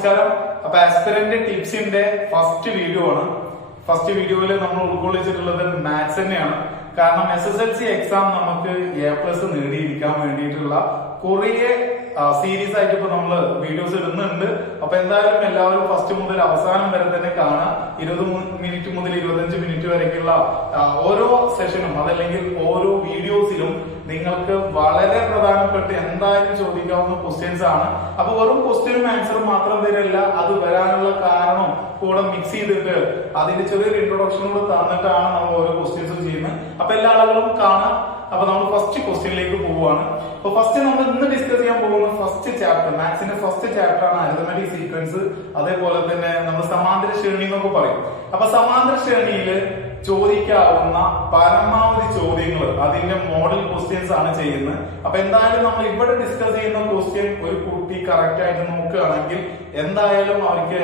നമസ്കാരം. അപ്പൊ aspirant ടിപ്സിന്റെ first video ആണ്. ഫസ്റ്റ് വീഡിയോയിൽ നമ്മൾ ഉൾക്കൊള്ളിച്ചിട്ടുള്ളത് മാത്സ് തന്നെയാണ്. കാരണം SSLC എക്സാം നമുക്ക് A+ നേടിയിരിക്കാൻ വേണ്ടിയിട്ടുള്ള കുറേ സീരീസ് ആയിട്ട് ഇപ്പൊ നമ്മള് വീഡിയോസ് ഇടുന്നുണ്ട്. അപ്പൊ എന്തായാലും എല്ലാവരും ഫസ്റ്റ് മുതൽ അവസാനം വരെ തന്നെ കാണാം. 20 മിനിറ്റ് മുതൽ 25 മിനിറ്റ് വരെയുള്ള ഓരോ സെഷനും അതല്ലെങ്കിൽ ഓരോ വീഡിയോസിലും നിങ്ങൾക്ക് വളരെ പ്രധാനപ്പെട്ട എന്തായാലും ചോദിക്കാവുന്ന ക്വസ്റ്റ്യൻസ് ആണ്. അപ്പൊ വെറും ക്വസ്റ്റ്യനും ആൻസറും മാത്രം തരില്ല, അത് വരാനുള്ള കാരണം കൂടെ മിക്സ് ചെയ്തിട്ട് അതിന്റെ ചെറിയൊരു ഇൻട്രൊഡക്ഷൻ കൂടെ തന്നിട്ടാണ് നമ്മൾ ഓരോ ക്വസ്റ്റ്യൻസും ചെയ്യുന്നത്. അപ്പൊ എല്ലാ ആളുകളും കാണാം. അപ്പൊ നമ്മൾ ഫസ്റ്റ് ക്വസ്റ്റ്യനിലേക്ക് പോവുകയാണ്. അപ്പൊ ഫസ്റ്റ് നമ്മൾ ഇന്ന് ഡിസ്കസ് ചെയ്യാൻ പോകുന്ന ഫസ്റ്റ് ചാപ്റ്റർ, മാത്സിന്റെ ഫസ്റ്റ് ചാപ്റ്റർ ആണ് അരിത്മെറ്റിക് സീക്വൻസ്. അതേപോലെ തന്നെ നമ്മൾ സമാന്തര ശ്രേണി എന്നൊക്കെ പറയും. അപ്പൊ സമാന്തര ശ്രേണിയില് ചോദിക്കാവുന്ന പരമാവധി ചോദ്യങ്ങൾ അതിന്റെ മോഡൽ ക്വസ്റ്റ്യൻസ് ആണ് ചെയ്യുന്നത്. അപ്പൊ എന്തായാലും നമ്മൾ ഇവിടെ ഡിസ്കസ് ചെയ്യുന്ന ക്വസ്റ്റ്യൻ ഒരു കുട്ടി കറക്റ്റ് ആയിട്ട് നോക്കുകയാണെങ്കിൽ എന്തായാലും അവർക്ക്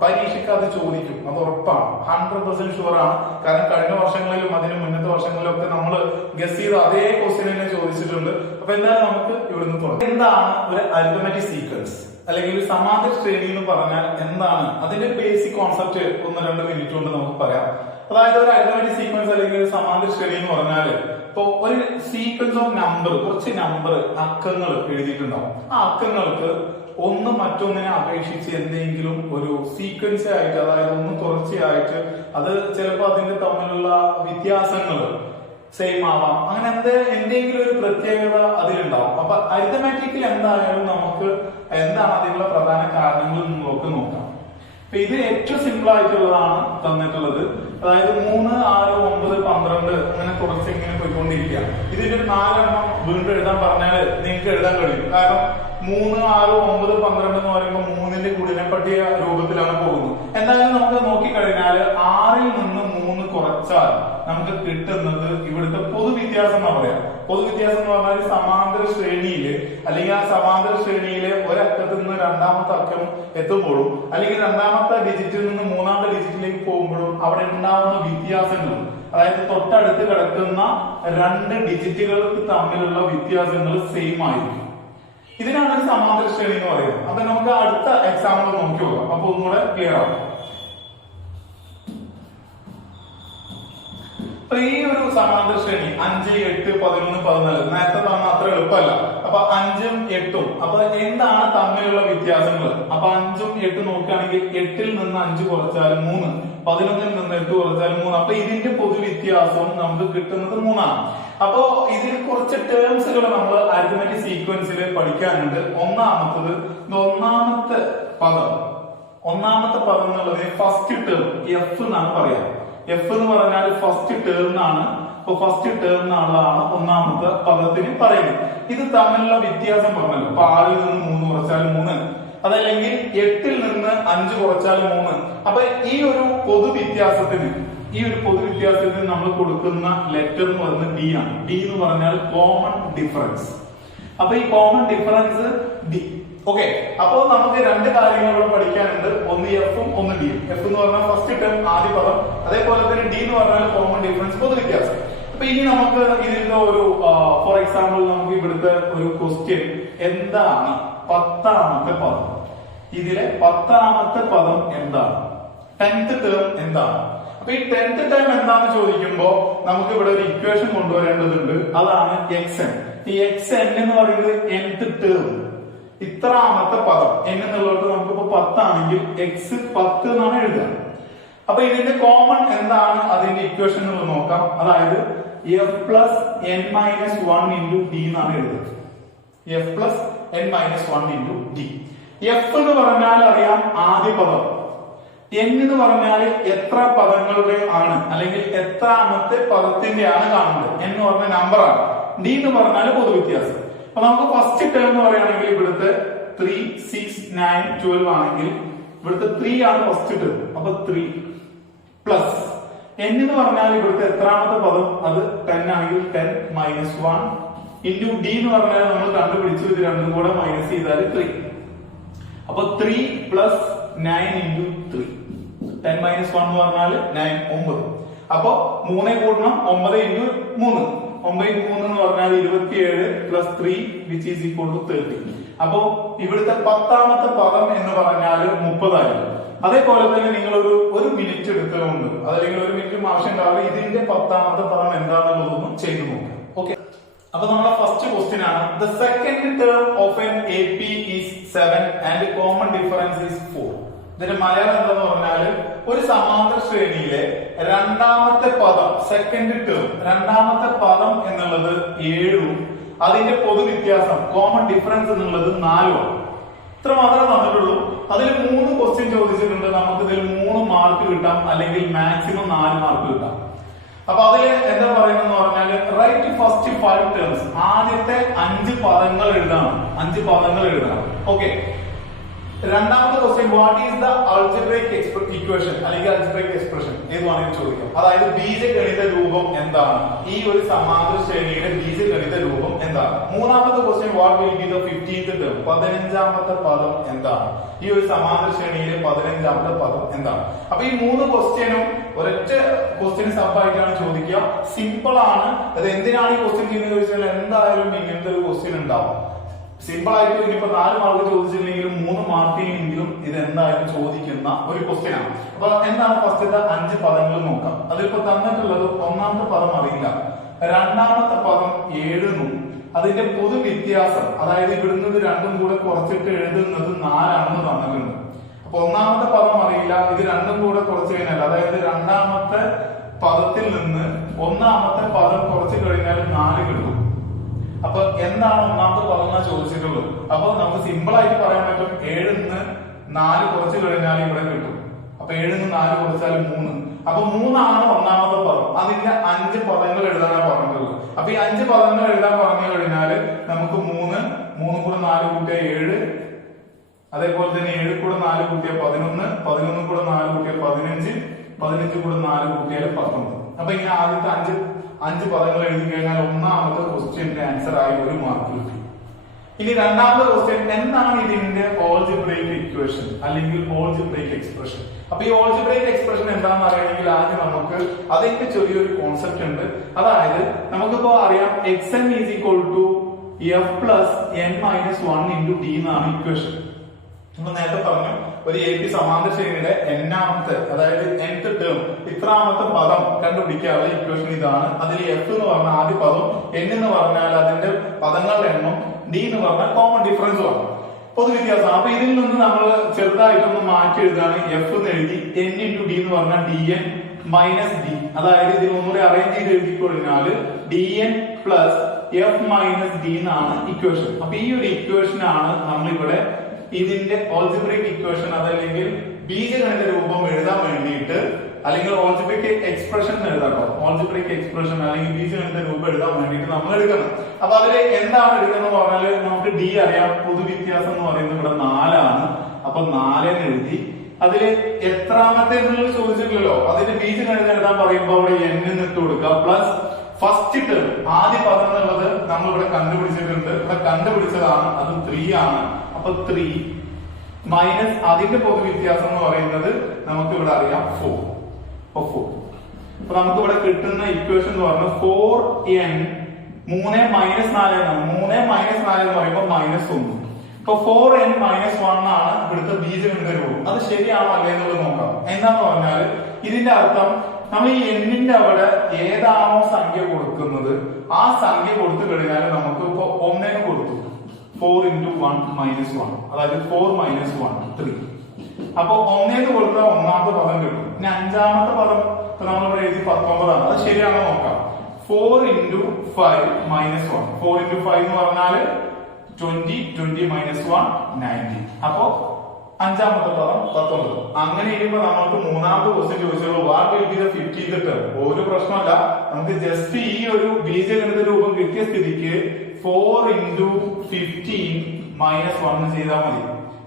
പരീക്ഷയ്ക്ക് അത് ചോദിക്കും, അത് ഉറപ്പാണ്, 100% ഷുവർ ആണ്. കാരണം കഴിഞ്ഞ വർഷങ്ങളിലും അതിന് മുന്നത്തെ വർഷങ്ങളിലും ഒക്കെ നമ്മൾ ഗസ് ചെയ്ത അതേ ക്വസ്റ്റ്യൻ തന്നെ ചോദിച്ചിട്ടുണ്ട്. അപ്പൊ എന്തായാലും നമുക്ക് ഇവിടുന്ന് തുടങ്ങാം. എന്താണ് ഒരു അരിത്മെറ്റിക് സീക്വൻസ് അല്ലെങ്കിൽ സമാന്തര ശ്രേണി എന്ന് പറഞ്ഞാൽ എന്താണ്? അതിന്റെ ബേസിക് കോൺസെപ്റ്റ് 1-2 മിനിറ്റ് കൊണ്ട് നമുക്ക് പറയാം. അതായത് ഒരു അരിത്മെറ്റിക് സീക്വൻസ് അല്ലെങ്കിൽ ഒരു സമാന്തര ശ്രേണി എന്ന് പറഞ്ഞാല് ഇപ്പൊ ഒരു സീക്വൻസ് ഓഫ് നമ്പർ, കുറച്ച് നമ്പർ അക്കങ്ങൾ എഴുതിയിട്ടുണ്ടാവും. ആ അക്കങ്ങൾക്ക് ഒന്ന് മറ്റൊന്നിനെ അപേക്ഷിച്ച് എന്തെങ്കിലും ഒരു സീക്വൻസ് ആയിട്ട്, അതായത് ഒന്ന് തുടർച്ചയായിട്ട്, അത് ചിലപ്പോൾ അതിന്റെ തമ്മിലുള്ള വ്യത്യാസങ്ങൾ സെയിം ആവാം, അങ്ങനെ എന്തെങ്കിലും ഒരു പ്രത്യേകത അതിലുണ്ടാവും. അപ്പൊ അരിത്മെറ്റിക്കിൽ എന്തായാലും നമുക്ക് എന്താണ് അതിനുള്ള പ്രധാന കാരണങ്ങൾ നമുക്ക് നോക്കാം. അപ്പൊ ഇത് ഏറ്റവും സിമ്പിൾ ആയിട്ടുള്ളതാണ് തന്നിട്ടുള്ളത്. അതായത് 3, 6, 9, 12 അങ്ങനെ തുടർച്ച ഇങ്ങനെ പോയിക്കൊണ്ടിരിക്കുക. ഇതിന്റെ ഒരു 4 എണ്ണം വീണ്ടും എഴുതാൻ പറഞ്ഞാൽ നിങ്ങൾക്ക് എഴുതാൻ കഴിയും. കാരണം 3, 6, 9, 12 എന്ന് പറയുമ്പോൾ 3ന്റെ ഗുണനപ്പട്ടിക രൂപത്തിലാണ് പോകുന്നത്. എന്തായാലും നമുക്ക് നോക്കിക്കഴിഞ്ഞാൽ 6ൽ നിന്ന് 3 കുറച്ചാൽ നമുക്ക് കിട്ടുന്നത് ഇവിടുത്തെ പൊതുവ്യത്യാസം എന്ന് പറയാം. പൊതുവ്യത്യാസം എന്ന് പറഞ്ഞാൽ സമാന്തര ശ്രേണിയില് അല്ലെങ്കിൽ ആ സമാന്തര ശ്രേണിയിലെ ഒരക്കത്തിൽ നിന്ന് രണ്ടാമത്തെ അക്കം എത്തുമ്പോഴും അല്ലെങ്കിൽ രണ്ടാമത്തെ ഡിജിറ്റിൽ നിന്ന് മൂന്നാമത്തെ ഡിജിറ്റിലേക്ക് പോകുമ്പോഴും അവിടെ ഉണ്ടാവുന്ന വ്യത്യാസങ്ങൾ, അതായത് തൊട്ടടുത്ത് കിടക്കുന്ന 2 ഡിജിറ്റുകൾക്ക് തമ്മിലുള്ള വ്യത്യാസങ്ങൾ സെയിം ആയിരിക്കും. ഇതിനാണ് ഒരു സമാന്തര ശ്രേണി എന്ന് പറയുന്നത്. അപ്പൊ നമുക്ക് അടുത്ത എക്സാമ്പിൾ നോക്കി നോക്കാം. അപ്പൊ ഒന്നുകൂടെ ക്ലിയർ ആവും. അപ്പൊ ഈ ഒരു സമാന്തര ശ്രേണി 5, 8, 11, 14 നേരത്തെ പറഞ്ഞ അത്ര എളുപ്പമല്ല. അപ്പൊ 5ഉം 8ഉം അപ്പൊ എന്താണ് തമ്മിലുള്ള വ്യത്യാസങ്ങൾ? അപ്പൊ 5ഉം 8ഉം നോക്കുകയാണെങ്കിൽ 8ൽ നിന്ന് 5 കുറച്ചാൽ 3, 11ൽ നിന്ന് 8 കുറച്ചാൽ 3. അപ്പൊ ഇതിന്റെ പൊതുവ്യത്യാസവും നമുക്ക് കിട്ടുന്നത് 3 ആണ്. അപ്പോ ഇതിൽ കുറച്ച് ടേംസുകൾ നമ്മൾ അരിത്മെറ്റിക് സീക്വൻസിൽ പഠിക്കാനുണ്ട്. ഒന്നാമത്തെ പദം എന്നുള്ളത് ഫസ്റ്റ് ടേം എഫ് എന്നാണ് പറയാ. എഫ് എന്ന് പറഞ്ഞാൽ ഫസ്റ്റ് ടേം എന്നാണ്. അപ്പൊ ഫസ്റ്റ് ടേം എന്നുള്ളതാണ് ഒന്നാമത്തെ പദത്തിന് പറയുന്നത്. ഇത് തമ്മിലുള്ള വ്യത്യാസം പറഞ്ഞല്ലോ. അപ്പൊ 6ൽ നിന്ന് 3 കുറച്ചാൽ 3, അതല്ലെങ്കിൽ 8ൽ നിന്ന് 5 കുറച്ചാൽ 3. അപ്പൊ ഈ ഒരു പൊതുവ്യത്യാസത്തിന് നമ്മൾ കൊടുക്കുന്ന ലെറ്റർ എന്ന് പറയുന്നത് ഡി ആണ്. ഡി എന്ന് പറഞ്ഞാൽ കോമൺ ഡിഫറൻസ്. അപ്പൊ ഈ കോമൺ ഡിഫറൻസ് ഡി. ഓക്കെ, അപ്പോ നമുക്ക് 2 കാര്യങ്ങളോട് പഠിക്കാനുണ്ട്. ഒന്ന് എഫും ഒന്ന് ഡിയും. എഫ് എന്ന് പറഞ്ഞാൽ ഫസ്റ്റ് ടേം ആദ്യ പദം, അതേപോലെ തന്നെ ഡി എന്ന് പറഞ്ഞാൽ കോമൺ ഡിഫറൻസ്, പൊതുവ്യത്യാസം. അപ്പൊ ഇനി നമുക്ക് ഇതിന്റെ ഒരു ഫോർ എക്സാമ്പിൾ നമുക്ക് ഇവിടുത്തെ ഒരു ക്വസ്റ്റ്യൻ എന്താണ് 10ാമത്തെ പദം? ഇതിലെ 10ാമത്തെ പദം എന്താണ്? 10th ടേം എന്താണ്? അപ്പൊ ഈ 10th ടേം എന്താന്ന് ചോദിക്കുമ്പോ നമുക്ക് ഇവിടെ ഒരു ഇക്വേഷൻ കൊണ്ടുവരേണ്ടതുണ്ട്. അതാണ് xn. ഈ xn എന്ന് പറയുന്നത് nth ടേം, ഇത്രാമത്തെ പദം. n എന്നുള്ളത് നമുക്കിപ്പോ 10 ആണെങ്കിൽ x 10 എന്നാണ് എഴുതുക. അപ്പൊ ഇതിന്റെ കോമൺ എന്താണ് അതിന്റെ ഇക്വേഷൻ എന്നുള്ളത് നോക്കാം. അതായത് f plus n minus 1 into D എന്നാണ് എഴുതുക. f plus n minus 1 into D. f എന്ന് പറഞ്ഞാൽ അറിയാം ആദ്യ പദം. n എന്ന് പറഞ്ഞാൽ എത്ര പദങ്ങളുടെ ആണ് അല്ലെങ്കിൽ എത്രാമത്തെ പദത്തിന്റെ ആണ് കാണുന്നത്. n എന്ന് പറഞ്ഞ നമ്പർ ആണ്. d എന്ന് പറഞ്ഞാൽ പൊതുവ്യത്യാസം. അപ്പൊ നമുക്ക് ഫസ്റ്റ് ടേം എന്ന് പറയുകയാണെങ്കിൽ ഇവിടുത്തെ 3, 6, 9, 12 ആണെങ്കിൽ ഇവിടുത്തെ 3 ആണ് ഫസ്റ്റ് ടേം. അപ്പൊ 3 പ്ലസ് n എന്ന് പറഞ്ഞാൽ ഇവിടുത്തെ എത്രാമത്തെ പദം? അത് 10 ആണെങ്കിൽ 10 മൈനസ് 1 ഇൻറ്റു ഡി എന്ന് പറഞ്ഞാൽ നമ്മൾ കണ്ടുപിടിച്ചു. ഇത് രണ്ടും കൂടെ മൈനസ് ചെയ്താൽ 3. അപ്പൊ 3 പ്ലസ് 9 ഇൻറ്റു 3, 10 മൈനസ് 1 എന്ന് പറഞ്ഞാൽ 9, 9. അപ്പൊ 3 കൂടണം 9 ഇൻറ്റു 3, 9 3 എന്ന് പറഞ്ഞാൽ 27 plus 3 which is equal to 30. അപ്പോ ഇവിടുത്തെ 10ാമത്തെ പദം എന്ന് പറഞ്ഞാൽ 30 ആയിരിക്കും. അതേപോലെ തന്നെ നിങ്ങൾ ഒരു മിനിറ്റ് എടുത്തുകൊണ്ട് അതല്ലെങ്കിൽ ഒരു മിനിറ്റ് ആവശ്യം ഉണ്ടാവില്ല, ഇതിന്റെ 10ാമത്തെ പദം എന്താണെന്നുള്ളതൊന്നും ചെയ്തു നോക്കുക. ഓക്കെ, അപ്പൊ നമ്മുടെ ഫസ്റ്റ് ക്വസ്റ്റ്യൻ ആണ് the second term of N AP is 7 and common difference is 4. ഇതിന്റെ മലയാളം എന്താന്ന് പറഞ്ഞാല് ഒരു സമാന്തര ശ്രേണിയിലെ രണ്ടാമത്തെ പദം, സെക്കൻഡ് ടേം രണ്ടാമത്തെ പദം എന്നുള്ളത് 7ഉം അതിന്റെ പൊതുവ്യത്യാസം കോമൺ ഡിഫറൻസ് എന്നുള്ളത് 4ഉം. ഇത്ര മാത്രമേ തന്നിട്ടുള്ളൂ. അതിൽ 3 ക്വസ്റ്റ്യൻ ചോദിച്ചിട്ടുണ്ട്. നമുക്ക് ഇതിൽ 3 മാർക്ക് കിട്ടാം, അല്ലെങ്കിൽ മാക്സിമം 4 മാർക്ക് കിട്ടാം. അപ്പൊ അതില് എന്താ പറയുന്നത് പറഞ്ഞാല് റൈറ്റ് ഫസ്റ്റ് 5 ടേംസ്, ആദ്യത്തെ 5 പദങ്ങൾ എഴുതണം. 5 പദങ്ങൾ എഴുതണം. ഓക്കെ, രണ്ടാമത്തെ question what is the algebraic equation അല്ലെങ്കിൽ അൾജിബ്രൈക് എക്സ്പ്രഷൻ ഏത് വേണമെങ്കിലും ചോദിക്കാം. അതായത് ബീജഗണിത രൂപം എന്താണ്, ഈ ഒരു സമാന്തര ശ്രേണിയുടെ ബീജഗണിത രൂപം എന്താണ്. മൂന്നാമത്തെ question what will be the 15th term, 15ാമത്തെ പദം എന്താണ്, ഈ ഒരു സമാന്തര ശ്രേണിയിലെ 15ാമത്തെ പദം എന്താണ്. അപ്പൊ ഈ 3 ക്വസ്റ്റ്യനും ഒരൊറ്റ ക്വസ്റ്റ്യൻ സബ് ആയിട്ടാണ് ചോദിക്കുക. സിമ്പിൾ ആണ്. അത് എന്തിനാണ് ഈ ക്വസ്റ്റ്യൻ ചെയ്യുന്നത് ചോദിച്ചാൽ എന്തായാലും ഇങ്ങനത്തെ ഒരു ക്വസ്റ്റ്യൻ ഉണ്ടാവും. സിമ്പിൾ ആയിട്ട് ഇനിയിപ്പോ 4 മാർക്ക് ചോദിച്ചില്ലെങ്കിലും 3 മാർക്കിനെങ്കിലും ഇത് എന്തായാലും ചോദിക്കുന്ന ഒരു ക്വസ്റ്റ്യൻ ആണ്. അപ്പൊ എന്താണ് ഫസ്റ്റത്തെ 5 പദങ്ങൾ നോക്കാം. അതിലിപ്പോ തന്നിട്ടുള്ളത് 1ാമത്തെ പദം അറിയില്ല, 2ാമത്തെ പദം 7 അതിന്റെ പൊതു വ്യത്യാസം, അതായത് ഇവിടുന്ന് ഇത് രണ്ടും കൂടെ കുറച്ചിട്ട് എഴുതുന്നത് 4 ആണെന്ന് തന്നിട്ടുണ്ട്. അപ്പൊ 1ാമത്തെ പദം അറിയില്ല, ഇത് രണ്ടും കൂടെ കുറച്ച് കഴിഞ്ഞാൽ അതായത് 2ാമത്തെ പദത്തിൽ നിന്ന് 1ാമത്തെ പദം കുറച്ച് കഴിഞ്ഞാൽ 4 കിട്ടും. അപ്പൊ എന്താണ് 1ാമത്തെ പദം എന്ന് ചോദിച്ചിട്ടുള്ളൂ. അപ്പൊ നമുക്ക് സിമ്പിൾ ആയിട്ട് പറയാൻ പറ്റും 7ന്ന് 4 കുറച്ച് കഴിഞ്ഞാൽ ഇവിടെ കിട്ടും. അപ്പൊ 7ന്ന് 4 കുറച്ചാൽ 3. അപ്പൊ 3 ആണ് 1ാമത്തെ പദം. അതിന്റെ 5 പദങ്ങൾ എഴുതാനാണ് പറഞ്ഞിട്ടുള്ളത്. അപ്പൊ ഈ 5 പദങ്ങൾ എഴുതാൻ പറഞ്ഞു കഴിഞ്ഞാല് നമുക്ക് 3 കൂടെ 4 കൂട്ടിയ 7, അതേപോലെ തന്നെ 7 കൂടെ 4 കൂട്ടിയ 11, 11 കൂടെ 4 കൂട്ടിയ 15, 15 കൂടെ 4 കൂട്ടിയാൽ 19. അപ്പൊ ഇങ്ങനെ ആദ്യത്തെ 5 പദങ്ങൾ എഴുതി കഴിഞ്ഞാൽ 1ാമത്തെ ക്വസ്റ്റ്യന്റെ ആൻസർ ആയി 1 മാർക്ക് കിട്ടി. ഇനി 2ാമത്തെ ക്വസ്റ്റ്യൻ എന്താണ് ഇതിന്റെ ഓൾജിബ്രൈക് ഇക്വേഷൻ അല്ലെങ്കിൽ ഓൾജിബ്രൈക് എക്സ്പ്രഷൻ. അപ്പൊ ഈ ഓൾജിബ്രൈക് എക്സ്പ്രഷൻ എന്താണെന്ന് അറിയണമെങ്കിൽ ആദ്യം നമുക്ക് അതിന്റെ ചെറിയൊരു കോൺസെപ്റ്റ് ഉണ്ട്. അതായത് നമുക്കിപ്പോ അറിയാം xn is equal to f plus n minus 1 into d എന്നാണ് ഇക്വേഷൻ. നമ്മൾ നേരത്തെ പറഞ്ഞു ഒരു AP സമാന്തര ശ്രേണിയുടെ n-ാമത്തെ അതായത് nth ടേം ഇത്രാമത്തെ പദം കണ്ടുപിടിക്കാനുള്ള ഇക്വേഷൻ ഇതാണ്. അതിൽ f എന്ന് പറഞ്ഞാൽ ആദ്യ പദം, n എന്ന് പറഞ്ഞാൽ അതിന്റെ പദങ്ങളുടെ എണ്ണം, d എന്ന് പറഞ്ഞാൽ കോമൺ ഡിഫറൻസ് ആണ്, പൊതുവ്യത്യാസം. അപ്പൊ ഇതിൽ നിന്ന് നമ്മൾ ചെറുതായിട്ടൊന്ന് മാറ്റി എഴുതാണ്. f എന്ന് എഴുതി n ഇൻറ്റു d എന്ന് പറഞ്ഞാൽ dn മൈനസ് d, അതായത് ഇതിൽ ഒന്നുകൂടി അറേഞ്ച് ചെയ്ത് എഴുതിക്കൊടുത്താൽ dn plus f minus d എന്നാണ് ഇക്വേഷൻ. അപ്പൊ ഈ ഒരു ഇക്വേഷൻ ആണ് നമ്മളിവിടെ ഇതിന്റെ ഓൾജിബ്രൈക് ഇക്വേഷൻ അതല്ലെങ്കിൽ ബീജഗണിത രൂപം എഴുതാൻ വേണ്ടിയിട്ട് അല്ലെങ്കിൽ ഓൾജിബ്രൈക് എക്സ്പ്രഷൻ എഴുതാട്ടോ, ഓൾജിബ്രൈക് എക്സ്പ്രഷൻ അല്ലെങ്കിൽ ബീജഗണിത രൂപം എഴുതാൻ വേണ്ടിയിട്ട് നമ്മൾ എടുക്കണം. അപ്പൊ അതിൽ എന്താണ് എടുക്കുന്നത് പറഞ്ഞാല് നമുക്ക് d അറിയാം, പൊതുവ്യത്യാസം എന്ന് പറയുന്നത് ഇവിടെ 4 ആണ്. അപ്പൊ 4 എഴുതി. അതില് എത്രാമത്തെ എന്നുള്ളത് ചോദിച്ചിട്ടില്ലല്ലോ, അതിന്റെ ബീജഗണിതം എഴുതാൻ പറയുമ്പോൾ അവിടെ n ഇട്ട് കൊടുക്കുക പ്ലസ് ഫസ്റ്റ് ടേം ആദ്യ പദം എന്നുള്ളത് നമ്മൾ ഇവിടെ കണ്ടുപിടിച്ചിട്ടുണ്ട്, ഇവിടെ കണ്ടുപിടിച്ചതാണ്, അത് 3 ആണ്. അപ്പൊ 3 മൈനസ് അതിന്റെ പൊതുവ്യത്യാസം എന്ന് പറയുന്നത് നമുക്ക് ഇവിടെ അറിയാം 4. അപ്പൊ നമുക്ക് ഇവിടെ കിട്ടുന്ന ഇക്വേഷൻ എന്ന് പറഞ്ഞാൽ 4n 3 മൈനസ് 4 എന്നാണ്. 3 മൈനസ് 4 എന്ന് പറയുമ്പോൾ -1. അപ്പൊ 4n മൈനസ് 1 ആണ് ഇവിടുത്തെ ബീജഗണിത രൂപം. അത് ശരിയാണോ അല്ലേ എന്നുള്ളത് നോക്കാം. എന്താന്ന് പറഞ്ഞാൽ ഇതിന്റെ അർത്ഥം നമ്മൾ ഈ n-ന്റെ അവിടെ ഏതാണോ സംഖ്യ കൊടുക്കുന്നത് ആ സംഖ്യ കൊടുത്തു കഴിഞ്ഞാൽ നമുക്ക് ഇപ്പൊ 1 കൊടുത്തു 4 into 1 minus 1, അതായത് 4 minus 1 3. അപ്പൊ 1 കൊടുത്താൽ 1ാമത്തെ പദം കിട്ടും. ഇനി 5ാമത്തെ പദം നമ്മളിവിടെ എഴുതി 19 ആണ്, അത് ശരിയാണോ നോക്കാം. 4 into 5 minus 1, 4 into 5 എന്ന് പറഞ്ഞാല് 20, 20 minus 1 90. അപ്പൊ 5ാമത്തെ പദം 19. അങ്ങനെ ഇരിക്കുമ്പോ നമുക്ക് 3ാമത്തെ ക്വസ്റ്റ്യൻ ചോദിച്ചുള്ളൂ what will be the 15th term. ഒരു പ്രശ്നമല്ല, നമുക്ക് ജസ്റ്റ് ഈ ഒരു ബീജഗണിത രൂപം കിട്ടിയ സ്ഥിതിക്ക് 4 into 15 minus 1 ചെയ്താൽ മതി.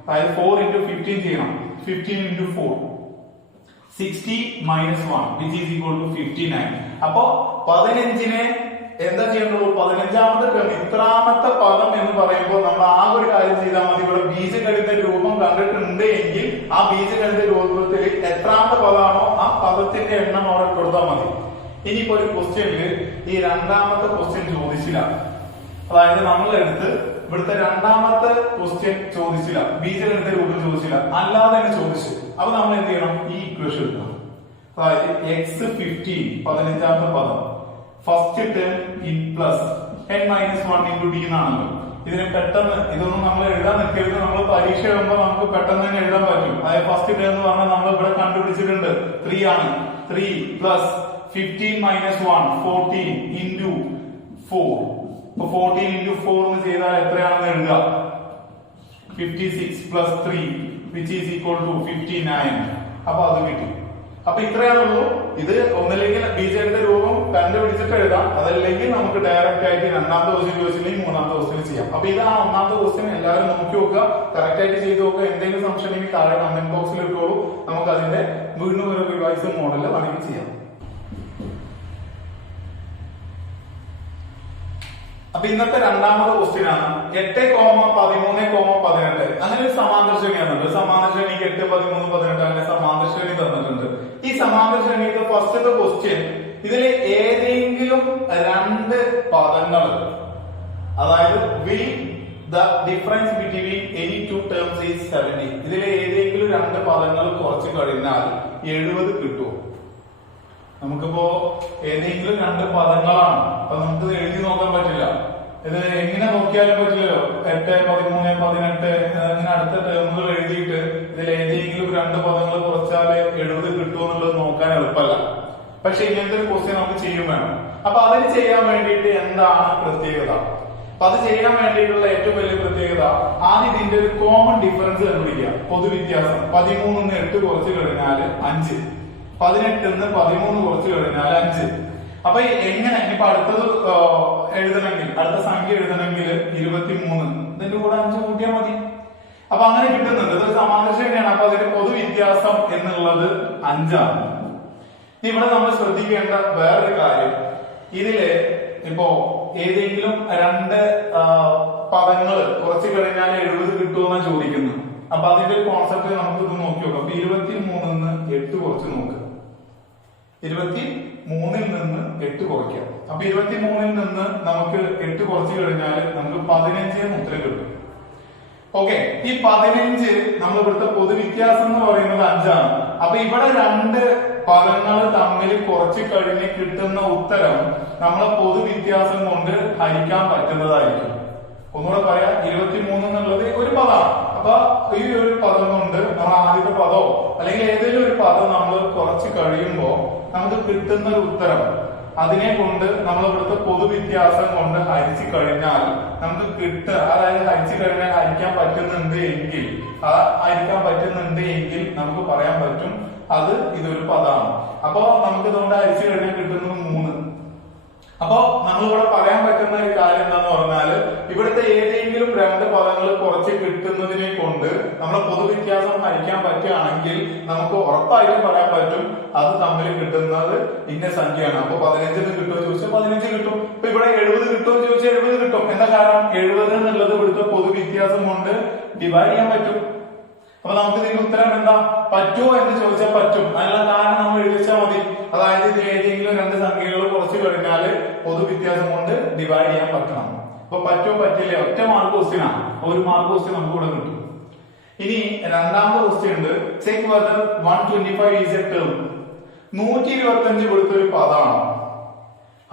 അതായത് 4 into 15 ചെയ്യണം. 15 into 4 60 minus 1 which is equal to 59. അപ്പോ 15നെ എന്താ ചെയ്യേണ്ടത്? 15ാമത്തെ ടേം ഇത്രാമത്തെ പദം എന്ന് പറയുമ്പോൾ നമ്മൾ ആകെ ഒരു കാര്യം ചെയ്താൽ മതി. ഇവിടെ ബീജഗണിത രൂപം കണ്ടിട്ടുണ്ട് എങ്കിൽ ആ ബീജഗണിത രൂപത്തിൽ എത്രാമത്തെ പദമാണോ ആ പദത്തിന്റെ എണ്ണം അവിടെ കൊടുത്താൽ മതി. ഇനിയിപ്പോ ഒരു ക്വസ്റ്റ്യനിൽ ഈ 2ാമത്തെ ക്വസ്റ്റ്യൻ ചോദിച്ചില്ല, അതായത് നമ്മൾ എടുത്ത് ഇവിടുത്തെ രണ്ടാമത്തെ ക്വസ്റ്റ്യൻ ചോദിച്ചില്ല, ബീജഗണിത രൂപം ചോദിച്ചില്ല, അല്ലാതെ തന്നെ ചോദിച്ചു. അപ്പൊ നമ്മൾ എന്ത് ചെയ്യണം? ഈ ഇക്വേഷൻ എടുക്കണം. അതായത് എക്സ് 15 15ാമത്തെ പദം first term in plus n-1 into D എന്നാണല്ലോ. ഇതിനെ പെട്ടെന്ന് ഇതൊന്നും നമ്മൾ എഴുതാൻ നിൽക്കരുത്. നമ്മൾ പരീക്ഷ എഴുതുമ്പോൾ നമുക്ക് പെട്ടെന്ന് തന്നെ എഴുതാൻ പറ്റും. അതായത് ഫസ്റ്റ് ടേം എന്ന് പറഞ്ഞാൽ നമ്മൾ ഇവിടെ കണ്ടുപിടിച്ചിട്ടുണ്ട് 3 ആണ്. 3 പ്ലസ് 15 മൈനസ് 1 14 ഇൻറ്റു 4. ഇപ്പൊ 14 ഇൻറ്റു 4 എന്ന് ചെയ്താൽ എത്രയാണെന്ന് എഴുതുക? 56 plus 3 which is equal to 59. അപ്പൊ അത് കിട്ടി. അപ്പൊ ഇത്രയാണുള്ളൂ. ഇത് ഒന്നില്ലെങ്കിൽ ബീജഗണിത രൂപം കണ്ടുപിടിച്ചിട്ട് എഴുതാം, അതല്ലെങ്കിൽ നമുക്ക് ഡയറക്റ്റ് ആയിട്ട് രണ്ടാമത്തെ ക്വസ്റ്റ്യൻ ചോദിച്ചില്ലെങ്കിൽ മൂന്നാമത്തെ ക്വസ്റ്റ്യൻ ചെയ്യാം. അപ്പൊ ഇത് ആ ഒന്നാമത്തെ ക്വസ്റ്റ്യൻ എല്ലാവരും നോക്കി നോക്കുക, കറക്റ്റ് ആയിട്ട് ചെയ്ത് നോക്കുക. എന്തെങ്കിലും സംശയം ഉണ്ടെങ്കിൽ താഴെ കമന്റ് ബോക്സിൽ ഇട്ടോളൂ. നമുക്ക് അതിന്റെ വീണ്ടും ഒരു റിവൈസ് മോഡൽ വേണമെങ്കിൽ ചെയ്യാം. അപ്പൊ ഇന്നത്തെ രണ്ടാമത്തെ ക്വസ്റ്റ്യൻ ആണ് 8,13,18. അങ്ങനെ ഒരു സമാന്തര ശ്രേണിയാണുണ്ട്. സമാന്തര ശ്രേണിക്ക് 8, 13, 18 അങ്ങനെ സമാന്തര ശ്രേണി തന്നിട്ടുണ്ട്. ഈ സമാന്തര ശ്രേണിയുടെ ഫസ്റ്റത്തെ ക്വസ്റ്റ്യൻ, ഇതിലെ ഏതെങ്കിലും രണ്ട് പദങ്ങൾ, അതായത് will the difference between any two terms is 70. ഇതിലെ ഏതെങ്കിലും രണ്ട് പദങ്ങൾ കുറച്ച് കഴിഞ്ഞാൽ 70 കിട്ടുമോ? നമുക്കിപ്പോ ഏതെങ്കിലും രണ്ട് പദങ്ങളാണ്, അപ്പൊ നമുക്ക് എഴുതി നോക്കാൻ പറ്റില്ല. ഇത് എങ്ങനെ നോക്കിയാലും പറ്റില്ലല്ലോ. 8, 13, 18 അങ്ങനെ അടുത്ത ടേമുകൾ എഴുതിയിട്ട് ഇതിൽ ഏതെങ്കിലും രണ്ട് പദങ്ങൾ കുറച്ചാൽ 70 കിട്ടുമോ എന്നുള്ളത് നോക്കാൻ എളുപ്പമല്ല. പക്ഷെ ഇങ്ങനത്തെ ഒരു ക്വസ്റ്റ്യൻ നമുക്ക് ചെയ്യും വേണം. അപ്പൊ അതിന് ചെയ്യാൻ വേണ്ടിയിട്ട് എന്താണ് പ്രത്യേകത? അപ്പൊ അത് ചെയ്യാൻ വേണ്ടിയിട്ടുള്ള ഏറ്റവും വലിയ പ്രത്യേകത, ആദ്യം ഇതിന്റെ ഒരു കോമൺ ഡിഫറൻസ് കണ്ടുപിടിക്കുക. പൊതുവ്യത്യാസം 13 8 കുറച്ച് കഴിഞ്ഞാൽ 5, 18 13 കുറച്ച് കഴിഞ്ഞാൽ 5. അപ്പൊ എങ്ങനെ ഇനിയിപ്പോ അടുത്തത് എഴുതണമെങ്കിൽ, അടുത്ത സംഖ്യ എഴുതണമെങ്കിൽ 23 ഇതിന്റെ കൂടെ 5 കൂട്ടിയാൽ മതി. അപ്പൊ അങ്ങനെ കിട്ടുന്നുണ്ട്. ഇതൊരു സമാന്തര ശ്രേണിയാണ്. അപ്പൊ അതിന്റെ പൊതുവ്യത്യാസം എന്നുള്ളത് 5 ആണ്. ഇനി ഇവിടെ നമ്മൾ ശ്രദ്ധിക്കേണ്ട വേറൊരു കാര്യം, ഇതില് ഇപ്പോ ഏതെങ്കിലും രണ്ട് പദങ്ങൾ കുറച്ച് കഴിഞ്ഞാൽ 70 കിട്ടുമെന്നാണ് ചോദിക്കുന്നത്. അപ്പൊ അതിന്റെ ഒരു കോൺസെപ്റ്റ് നമുക്ക് ഇത് നോക്കി നോക്കാം. അപ്പൊ 23 8 കുറച്ച് നോക്കുക. 23 നിന്ന് 8 കുറയ്ക്കാം. അപ്പൊ 23 നിന്ന് നമുക്ക് 8 കുറച്ച് കഴിഞ്ഞാൽ നമുക്ക് 15 ഉത്തരം കിട്ടും. ഓക്കെ, ഈ 15 നമ്മൾ ഇവിടുത്തെ പൊതുവ്യത്യാസം എന്ന് പറയുന്നത് 5 ആണ്. അപ്പൊ ഇവിടെ രണ്ട് പദങ്ങൾ തമ്മിൽ കുറച്ച് കഴിഞ്ഞ് കിട്ടുന്ന ഉത്തരം നമ്മളെ പൊതുവ്യത്യാസം കൊണ്ട് ഹരിക്കാൻ പറ്റുന്നതായിരിക്കും. ഒന്നുകൂടെ പറയാം, 23 എന്നുള്ളത് ഒരു പദമാണ്. അപ്പൊ ഈ ഒരു പദം കൊണ്ട് നമ്മൾ ആദ്യത്തെ പദമോ അല്ലെങ്കിൽ ഏതെങ്കിലും ഒരു പദം നമ്മൾ കുറച്ച് കഴിയുമ്പോ നമുക്ക് കിട്ടുന്ന ഒരു ഉത്തരം, അതിനെ കൊണ്ട് നമ്മൾ ഇവിടുത്തെ പൊതുവ്യത്യാസം കൊണ്ട് ഹരിച്ചു കഴിഞ്ഞാൽ നമുക്ക് കിട്ടുക, അതായത് ഹരിച്ചു കഴിഞ്ഞാൽ ഹരിക്കാൻ പറ്റുന്നുണ്ട് എങ്കിൽ, നമുക്ക് പറയാൻ പറ്റും അത് ഇതൊരു പദമാണ്. അപ്പൊ നമുക്ക് ഇതുകൊണ്ട് ഹരിച്ചു കഴിഞ്ഞാൽ കിട്ടുന്നത് 3. അപ്പൊ നമ്മളിവിടെ പറയാൻ പറ്റുന്ന ഒരു കാര്യം എന്താന്ന് പറഞ്ഞാല്, ഇവിടുത്തെ ഏതെങ്കിലും രണ്ട് പദങ്ങൾ കുറച്ച് കിട്ടുന്നതിനെ കൊണ്ട് നമ്മളെ പൊതുവ്യത്യാസം ഹരിക്കാൻ പറ്റുകയാണെങ്കിൽ നമുക്ക് ഉറപ്പായിട്ടും പറയാൻ പറ്റും അത് തമ്മിൽ കിട്ടുന്നത് ഇന്ന സംഖ്യയാണ്. അപ്പൊ 15 കിട്ടുമോ ചോദിച്ചാൽ 15 കിട്ടും. ഇപ്പൊ ഇവിടെ 70 കിട്ടുമോ ചോദിച്ചാൽ 70 കിട്ടും. എന്താ കാരണം? 70 എന്നുള്ളത് ഇവിടുത്തെ പൊതുവ്യത്യാസം കൊണ്ട് ഡിവൈഡ് ചെയ്യാൻ പറ്റും. അപ്പൊ നമുക്ക് ഇതിന്റെ ഉത്തരം എന്താ? പറ്റുമോ എന്ന് ചോദിച്ചാൽ പറ്റും. അതിനുള്ള കാരണം നമ്മൾ എഴുതിച്ചാൽ മതി. അതായത് ഇതിൽ ഏതെങ്കിലും രണ്ട് സംഖ്യകൾ കുറച്ച് കഴിഞ്ഞാൽ പൊതുവ്യത്യാസം കൊണ്ട് ഡിവൈഡ് ചെയ്യാൻ പറ്റണം. അപ്പൊ പറ്റുമോ പറ്റില്ല, ഒറ്റ മാർക്ക് ക്വസ്റ്റ്യൻ ആണ്. ഒരു മാർക്ക് ക്വസ്റ്റ്യൻ നമുക്ക് ഇവിടെ കിട്ടും. ഇനി രണ്ടാമത്തെ ക്വസ്റ്റ്യൻ ഉണ്ട്, check whether 125 is A term. 125 ഇവിടുത്തെ ഒരു പദമാണ്.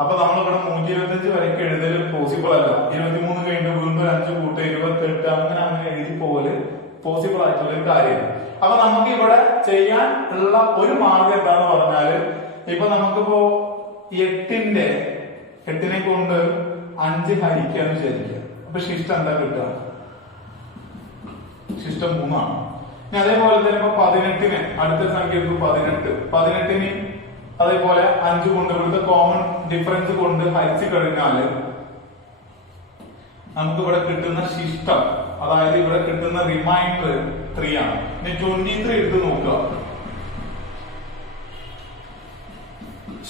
അപ്പൊ നമ്മളിവിടെ 125 വരയ്ക്ക് എഴുതൽ പോസിബിൾ അല്ല. 23 കഴിഞ്ഞ് വീണ്ടും 5 കൂട്ട് 28 അങ്ങനെ എഴുതി പോലെ പോസിബിൾ ആയിട്ടുള്ള ഒരു കാര്യമാണ്. അപ്പൊ നമുക്ക് ഇവിടെ ചെയ്യാൻ ഉള്ള ഒരു മാർഗം എന്താന്ന് പറഞ്ഞാല്, ഇപ്പൊ നമുക്കിപ്പോ 8നെ കൊണ്ട് 5 ഹരിക്കാന്ന് വിചാരിക്കുക. അപ്പൊ ശിഷ്ടം എന്താ കിട്ടുക? ശിഷ്ടം 3 ആണ്. ഇനി അതേപോലെ തന്നെ ഇപ്പൊ 18 അടുത്ത സംഖ്യ 18 അതേപോലെ 5 കൊണ്ട് ഇവിടുത്തെ കോമൺ ഡിഫറൻസ് കൊണ്ട് ഹരിച്ചു കഴിഞ്ഞാല് നമുക്ക് ഇവിടെ കിട്ടുന്ന ശിഷ്ടം, അതായത് ഇവിടെ കിട്ടുന്ന റിമൈൻഡർ 3 ആണ്. ഇനി 23 എടുത്ത് നോക്കുക.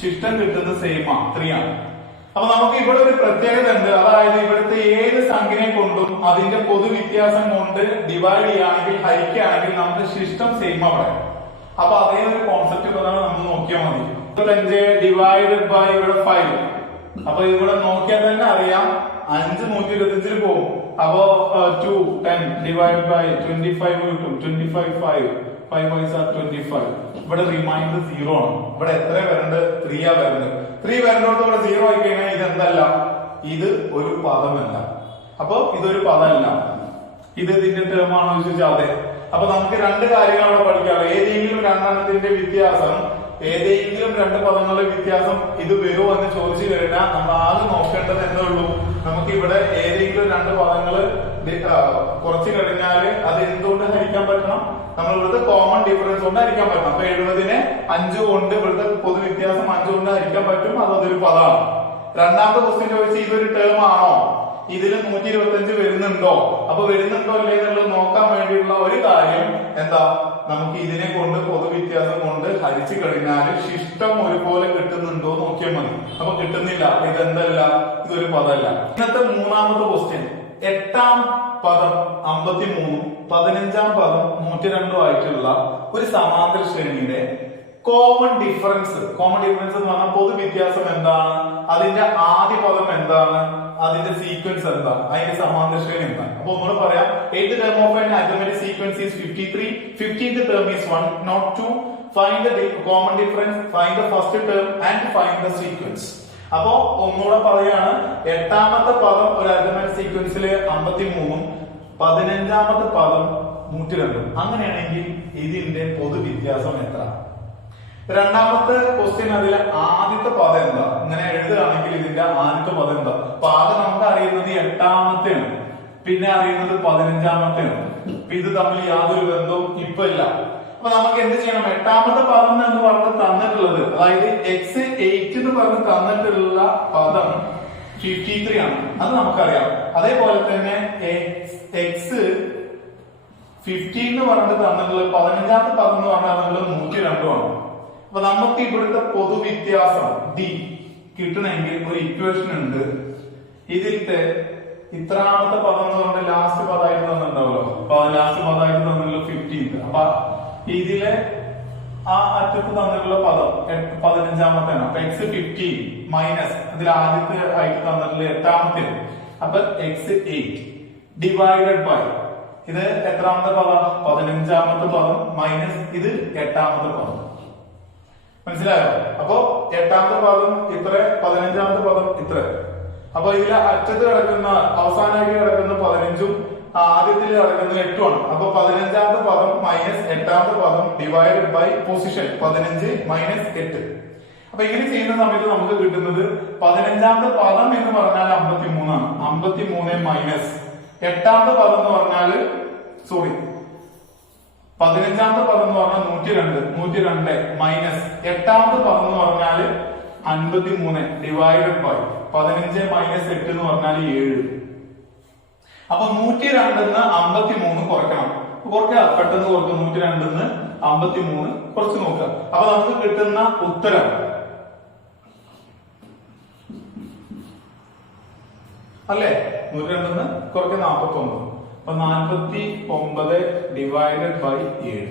ശിഷ്ടം കിട്ടുന്നത് സെയിം 3 ആണ്. അപ്പൊ നമുക്ക് ഇവിടെ ഒരു പ്രത്യേകത ഉണ്ട്, അതായത് ഇവിടുത്തെ ഏത് സംഖ്യനെ കൊണ്ടും അതിന്റെ പൊതുവ്യത്യാസം കൊണ്ട് ഡിവൈഡ് ചെയ്യുകയാണെങ്കിൽ ഹരിക്കുകയാണെങ്കിൽ നമുക്ക് ശിഷ്ടം സെയിം അവിടെ. അപ്പൊ അതേ ഒരു കോൺസെപ്റ്റ് പ്രകാരം നമ്മൾ നോക്കിയാൽ മതി. 25 ഡിവൈഡഡ് ബൈ ഇവിടെ 5. അപ്പൊ ഇവിടെ നോക്കിയാൽ തന്നെ അറിയാം 5 125 പോകും. അപ്പോ 2 10 ഡിവൈഡ് ബൈ 25 കിട്ടും. 25 5 5 5 25. ഇവിടെ റിമൈൻഡർ 0 ആണ്. ഇവിടെ എത്ര വരേണ്ടത്? 3 ആ വരേണ്ടത്. 3 വരേണ്ടോട്ട് ഇവിടെ 0 ആയി കഴിഞ്ഞാൽ ഇത് എന്തല്ല? ഇത് ഒരു പദമല്ല. അപ്പൊ ഇതൊരു പദമല്ല. ഇത് ഇതിന്റെ ടേം ആണോ ചോദിച്ചാൽ അതെ. അപ്പൊ നമുക്ക് രണ്ട് കാര്യങ്ങൾ അവിടെ പഠിക്കാനുള്ളത്. ഏതെങ്കിലും രണ്ടെണ്ണത്തിന്റെ വ്യത്യാസം, ഏതെങ്കിലും രണ്ട് പദങ്ങളുടെ വ്യത്യാസം ഇത് വരുമോ എന്ന് ചോദിച്ചു കഴിഞ്ഞാൽ നമ്മൾ ആദ്യം നോക്കേണ്ടത് എന്തേ ഉള്ളൂ? നമുക്ക് ഇവിടെ ഏതെങ്കിലും രണ്ട് പദങ്ങള് കുറച്ച് കഴിഞ്ഞാല് അത് എന്തുകൊണ്ട് ഹരിക്കാൻ പറ്റണം? നമ്മൾ ഇവിടുത്തെ കോമൺ ഡിഫറൻസ് കൊണ്ട് ഹരിക്കാൻ പറ്റണം. അപ്പൊ 70നെ 5 കൊണ്ട് ഇവിടുത്തെ പൊതു വ്യത്യാസം 5 കൊണ്ട് ഹരിക്കാൻ പറ്റും. അതൊരു പദമാണ്. രണ്ടാമത്തെ ക്വസ്റ്റ്യൻ ചോദിച്ചാൽ ഇതൊരു ടേം ആണോ? ഇതില് 125 വരുന്നുണ്ടോ? അപ്പൊ വരുന്നുണ്ടോ അല്ലേ എന്നുള്ളത് നോക്കാൻ വേണ്ടിയുള്ള ഒരു കാര്യം എന്താ? നമുക്ക് ഇതിനെ കൊണ്ട് പൊതുവ്യത്യാസം കൊണ്ട് ഹരിച്ചു കഴിഞ്ഞാൽ ശിഷ്ടം ഒരുപോലെ കിട്ടുന്നുണ്ടോ നോക്കിയാൽ മതി. അപ്പൊ കിട്ടുന്നില്ല. ഇതെന്തല്ല? ഇതൊരു പദമല്ല. ഇന്നത്തെ മൂന്നാമത്തെ ക്വസ്റ്റ്യൻ, 8ാം പദം 53, 15ാം പദം 102 ആയിട്ടുള്ള ഒരു സമാന്തര ശ്രേണിയുടെ കോമൺ ഡിഫറൻസ് എന്ന് പറഞ്ഞാൽ പൊതുവ്യത്യാസം എന്താണ്? അതിന്റെ ആദ്യ പദം എന്താണ്? അതിന്റെ സീക്വൻസ് എന്താ? അതിന്റെ സമാന്തര ശ്രേണി എന്താണ്? അപ്പൊ ഒന്നുകൂടെ പറയാം. 8th term of an arithmetic sequence is 53. 15th term is 1, not 2. Find the common difference, find the first term and find the sequence. അപ്പോ ഒന്നുകൂടെ പറയാണ്. 8ാമത്തെ പദം ഒരു അരിത്മെറ്റിക് സീക്വൻസില് 53ഉം 15ാമത്തെ പദം 102. അങ്ങനെയാണെങ്കിൽ ഇതിന്റെ പൊതുവ്യത്യാസം എത്ര? രണ്ടാമത്തെ ക്വസ്റ്റ്യൻ, അതിലെ ആദ്യത്തെ പദം എന്താ? ഇങ്ങനെ എഴുതുകയാണെങ്കിൽ ഇതിന്റെ ആദ്യത്തെ പദം എന്താ? അപ്പൊ ആദ്യം നമുക്ക് അറിയുന്നത് 8ാമത്തെയാണ്, പിന്നെ അറിയുന്നത് 15ാമത്തെയാണ്. ഇത് തമ്മിൽ യാതൊരു ബന്ധവും ഇപ്പൊ ഇല്ല. അപ്പൊ നമുക്ക് എന്ത് ചെയ്യണം? 8ാമത്തെ പദം എന്ന് പറഞ്ഞ് തന്നിട്ടുള്ളത്, അതായത് x8 എന്ന് പറഞ്ഞ് തന്നിട്ടുള്ള പദം 53 ആണ്. അത് നമുക്കറിയാം. അതേപോലെ തന്നെ x15 എന്ന് പറഞ്ഞിട്ട് തന്നിട്ടുള്ളത് 15ാമത്തെ പദം എന്ന് പറഞ്ഞാൽ 102 ആണ്. അപ്പൊ നമുക്ക് ഇവിടുത്തെ പൊതുവ്യത്യാസം d കിട്ടണമെങ്കിൽ ഒരു ഇക്വേഷൻ ഉണ്ട്. ഇതിലത്തെ ഇത്രാമത്തെ പദം എന്ന് പറഞ്ഞ ലാസ്റ്റ് പദമായിട്ട് തന്നിട്ടുണ്ടാവല്ലോ. അപ്പൊ ലാസ്റ്റ് പദമായിട്ട് തന്നിട്ടുള്ള 15th. അപ്പൊ ഇതിലെ ആ അറ്റത്ത് തന്നിട്ടുള്ള പദം 15ാമത്തെയാണ്. അപ്പൊ x15 മൈനസ് ഇതിൽ ആദ്യത്തെ ആയിട്ട് തന്നിട്ടുള്ള 8ാമത്തെ. അപ്പൊ x8 ഡിവൈഡഡ് ബൈ ഇത് എത്രാമത്തെ പദം? 15ാമത്തെ പദം മൈനസ് ഇത് 8ാമത്തെ പദം. മനസ്സിലായോ? അപ്പൊ 8ാമത്തെ പദം ഇത്ര, 15ാമത്തെ പദം ഇത്ര. അപ്പൊ ഇതിലെ അറ്റത്ത് കിടക്കുന്ന അവസാനമായിട്ട് കിടക്കുന്ന 15ഉം ആദ്യത്തിൽ കിടക്കുന്ന 8ഉമാണ്. അപ്പൊ 15ാമത്തെ പദം മൈനസ് 8ാമത്തെ പദം ഡിവൈഡഡ് ബൈ പൊസിഷൻ 15 മൈനസ് 8. അപ്പൊ ഇങ്ങനെ ചെയ്യുന്ന സമയത്ത് നമുക്ക് കിട്ടുന്നത് 15ാമത്തെ പദം എന്ന് പറഞ്ഞാൽ 53 ആണ്. 53 മൈനസ് 8ാമത്തെ പദം എന്ന് പറഞ്ഞാല് 15ാമത്തെ പദം എന്ന് പറഞ്ഞാൽ 102 മൈനസ് 8ാമത്തെ പദം എന്ന് പറഞ്ഞാൽ 53 ഡിവൈഡഡ് ബൈ 15 മൈനസ് 8 എന്ന് പറഞ്ഞാൽ 7. അപ്പൊ 102ന്ന് 53 കുറയ്ക്കണം. പെട്ടെന്ന് കുറയ്ക്കും. 102ന്ന് 53 കുറച്ച് നോക്കുക. അപ്പൊ നമുക്ക് കിട്ടുന്ന ഉത്തരം അല്ലേ? 102ന്ന് കുറയ്ക്കുക 49. അപ്പൊ 49 ഡിവൈഡഡ് ബൈ 7.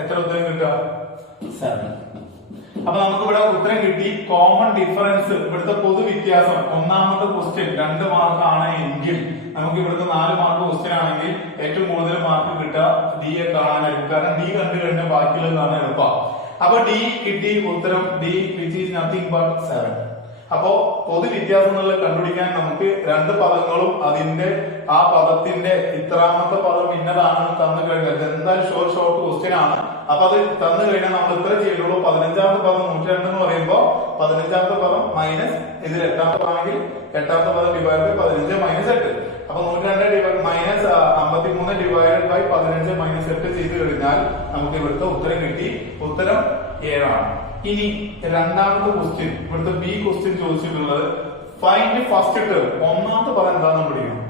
എത്ര ഉത്തരം കിട്ടുക? 7. അപ്പൊ നമുക്ക് ഇവിടെ ഉത്തരം കിട്ടി. കോമൺ ഡിഫറൻസ്, ഇവിടുത്തെ പൊതുവ്യത്യാസം. ഒന്നാമത്തെ ക്വസ്റ്റ്യൻ 2 മാർക്ക് ആണ് എങ്കിൽ നമുക്ക് ഇവിടുത്തെ 4 മാർക്ക് ക്വസ്റ്റ്യൻ ആണെങ്കിൽ ഏറ്റവും കൂടുതൽ മാർക്ക് കിട്ടുക ഡി യെ കാണാനായിരിക്കും. കാരണം ഡി കണ്ടു കഴിഞ്ഞാൽ ബാക്കിയുള്ളതാണ് എളുപ്പം. അപ്പൊ ഡി കിട്ടി. ഉത്തരം D which is nothing but 7. അപ്പോ പൊതുവ്യത്യാസം എന്നുള്ളത് കണ്ടുപിടിക്കാൻ നമുക്ക് രണ്ട് പദങ്ങളും അതിന്റെ ആ പദത്തിന്റെ ഇത്രാമത്തെ പദം ഇന്നതാണെന്ന് തന്നു കഴിഞ്ഞാൽ എന്തായാലും ഷോർട്ട് ക്വസ്റ്റ്യൻ ആണ്. അപ്പൊ അത് തന്നു കഴിഞ്ഞാൽ നമ്മൾ ഇത്ര ചെയ്യുള്ളൂ. 15ാമത്തെ പദം 102 എന്ന് പറയുമ്പോ 15ാമത്തെ പദം മൈനസ് ഇതിൽ 8ാമത്തെ ആണെങ്കിൽ 8ാമത്തെ പദം ഡിവൈഡ് ബൈ 15 മൈനസ് 8. അപ്പൊ 102 മൈനസ് 53 ഡിവൈഡ് ബൈ 15 മൈനസ് 8 ചെയ്ത് കഴിഞ്ഞാൽ നമുക്ക് ഇവിടുത്തെ ഉത്തരം കിട്ടി. ഉത്തരം 7 ആണ്. ഇനി രണ്ടാമത്തെ ക്വസ്റ്റ്യൻ, ഇവിടുത്തെ ബി ക്വസ്റ്റ്യൻ ചോദിച്ചിട്ടുള്ളത് ഫൈൻഡ് ഫസ്റ്റ് ടേം. ഒന്നാമത്തെ പദം എന്താണെന്ന് പഠിക്കണം.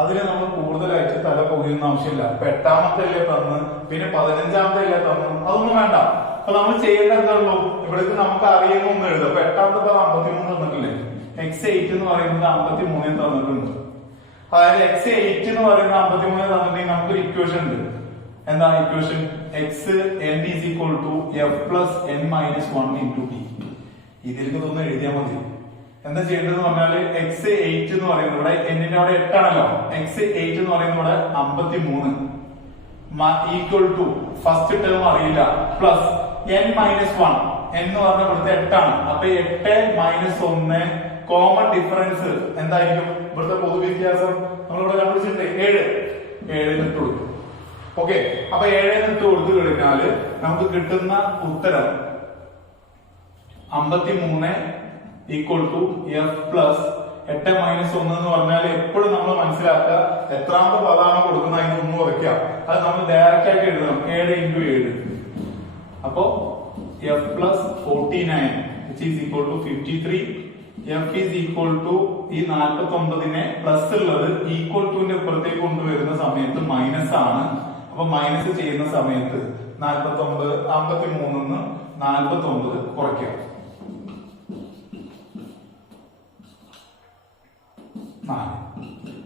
അതിന് നമ്മൾ കൂടുതലായിട്ട് തല പൊതിയുന്ന ആവശ്യമില്ല. 8ാമത്തെ അല്ലേ തന്ന്, പിന്നെ 15ാമത്തെ അല്ലേ തന്നു, അതൊന്നും വേണ്ട. അപ്പൊ നമ്മൾ ചെയ്യേണ്ട എന്താണല്ലോ, ഇവിടേക്ക് നമുക്ക് അറിയുന്ന ഒന്ന് എഴുതാം. അപ്പൊ 8ാമത്തെ പദം 53 തന്നിട്ടില്ലേ? x8 എന്ന് പറയുന്നത് 53 തന്നിട്ടുണ്ട്. അതായത് x8 എന്ന് പറയുന്നത് 53 തന്നിട്ടുണ്ടെങ്കിൽ നമുക്കൊരു ഇക്വേഷൻ ഉണ്ട്. എന്താ equation? x n is equal to f plus n minus 1 into t. ഇതിലേക്ക് ഇതൊന്ന് എഴുതിയാൽ മതി. എന്താ ചെയ്യേണ്ടതെന്ന് പറഞ്ഞാല് x8 എന്ന് പറയുന്നത് ഇവിടെ എന്നിന്റെ അവിടെ 8 ആണല്ലോ. x8 എന്ന് പറയുന്നത് ഇവിടെ 53 ഈക്വൽ ടു ഫസ്റ്റ് ടേം അറിയില്ല പ്ലസ് n-1 എന്ന് പറഞ്ഞ ഇവിടുത്തെ 8 ആണ്. അപ്പൊ 8 - 1 കോമൺ ഡിഫറൻസ് എന്തായിരിക്കും? ഇവിടുത്തെ പൊതുവ്യത്യാസം നമ്മളിവിടെ കണ്ടുപിടിച്ചിട്ടുണ്ട് 7 ഇട്ട് കൊടുക്കും. ഓക്കെ, അപ്പൊ 7 ഇട്ട് കൊടുത്തു കഴിഞ്ഞാല് നമുക്ക് കിട്ടുന്ന ഉത്തരം 53 ഈക്വൽ ടു f പ്ലസ് 8 - 1 എന്ന് പറഞ്ഞാൽ എപ്പോഴും നമ്മൾ മനസ്സിലാക്കുക എത്രാമത്തെ പദമാണ് കൊടുക്കുന്നത് അതിന് 1 കുറയ്ക്കുക. അത് നമ്മൾ ഡയറക്റ്റ് ആയിട്ട് എഴുതണം 7 × 7. അപ്പോ f plus 49 which is equal to 53. f is equal to ഈ 49നെ പ്ലസ് ഉള്ളത് ഈക്വൽ ടുവിന്റെ ഇപ്പുറത്തേക്ക് കൊണ്ടുവരുന്ന സമയത്ത് മൈനസ് ആണ്. അപ്പൊ മൈനസ് ചെയ്യുന്ന സമയത്ത് 53 49 കുറയ്ക്കാം. 4.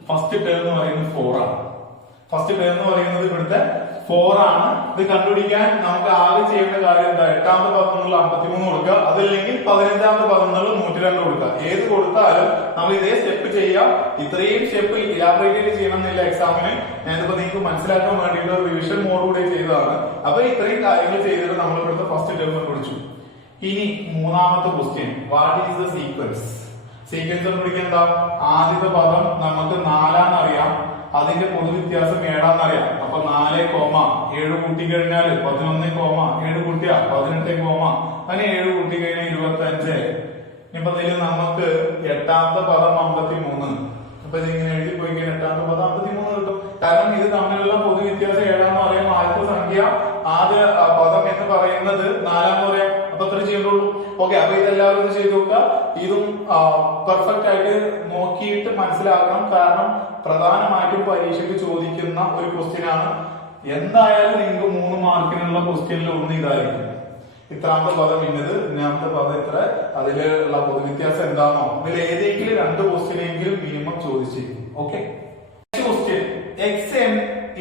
ഫസ്റ്റ് ടേം എന്ന് പറയുന്നത് 4 ആണ്. ഫസ്റ്റ് ടേം എന്ന് പറയുന്നത് ഇവിടുത്തെ 4 ആണ്. ഇത് കണ്ടുപിടിക്കാൻ നമുക്ക് ആകെ ചെയ്യേണ്ട കാര്യം എന്താ? 8ാമത്തെ പദങ്ങളിൽ 53 കൊടുക്കുക, അതല്ലെങ്കിൽ 15ാമത്തെ പദങ്ങളിൽ 102 കൊടുക്കുക. ഏത് കൊടുത്താലും നമ്മൾ ഇതേ സ്റ്റെപ്പ് ചെയ്യാം. ഇത്രയും സ്റ്റെപ്പ് ഇലാബറേറ്റ് ചെയ്യണമെന്നില്ല എക്സാമിന്. ഞാനിപ്പോ നിങ്ങൾക്ക് മനസ്സിലാക്കാൻ വേണ്ടിയിട്ട് ഒരു റിവിഷൻ മോഡ് കൂടെ ചെയ്തതാണ്. അപ്പൊ ഇത്രയും കാര്യങ്ങൾ ചെയ്തിട്ട് നമ്മൾ ഇവിടുത്തെ ഫസ്റ്റ് ടേം പഠിച്ചു. ഇനി മൂന്നാമത്തെ question, what is the sequence? Sequence കണ്ടുപിടിക്കാൻ എന്താ? ആദ്യത്തെ പദം നമുക്ക് 4 അറിയാം, അതിന്റെ പൊതുവ്യത്യാസം 7 അറിയാം. അപ്പൊ 4, 7 കൂട്ടിക്കഴിഞ്ഞാൽ 11, 7 കൂട്ടിയ 18, അതിന് 7 കൂട്ടിക്കഴിഞ്ഞാൽ 25. ഇപ്പൊ ഇതിൽ നമുക്ക് 8ാമത്തെ പദം 53. അപ്പൊ ഇതിങ്ങനെ എഴുതി പോയി കഴിഞ്ഞാൽ 8ാമത്തെ പദം 53 കിട്ടും. കാരണം ഇത് തമ്മിലുള്ള പൊതുവ്യത്യാസം 7 അറിയാം. ആദ്യത്തെ സംഖ്യ ആദ്യ പദം എന്ന് പറയുന്നത് 4 പറയാം. അപ്പൊ അത്ര ചെയ്യുള്ളൂ. ഓക്കെ, അപ്പൊ ഇതെല്ലാവരും ഇത് ചെയ്ത് നോക്കുക. ഇതും പെർഫെക്റ്റ് ആയിട്ട് നോക്കിയിട്ട് മനസ്സിലാക്കണം. കാരണം പ്രധാനമായിട്ടും പരീക്ഷയ്ക്ക് ചോദിക്കുന്ന ഒരു ക്വസ്റ്റ്യൻ ആണ്. എന്തായാലും നിങ്ങൾക്ക് 3 മാർക്കിനുള്ള ക്വസ്റ്റ്യനിൽ ഒന്ന് ഇതായിരിക്കും. ഇത്രാമത്തെ പദം ഇന്നത്, ഇന്നാമത്തെ പദം ഇത്ര, അതിലുള്ള പൊതുവ്യത്യാസം എന്താണോ ഇതിൽ ഏതെങ്കിലും 2 ക്വസ്റ്റ്യനെങ്കിലും മിനിമം ചോദിച്ചിരിക്കും. Okay, question xn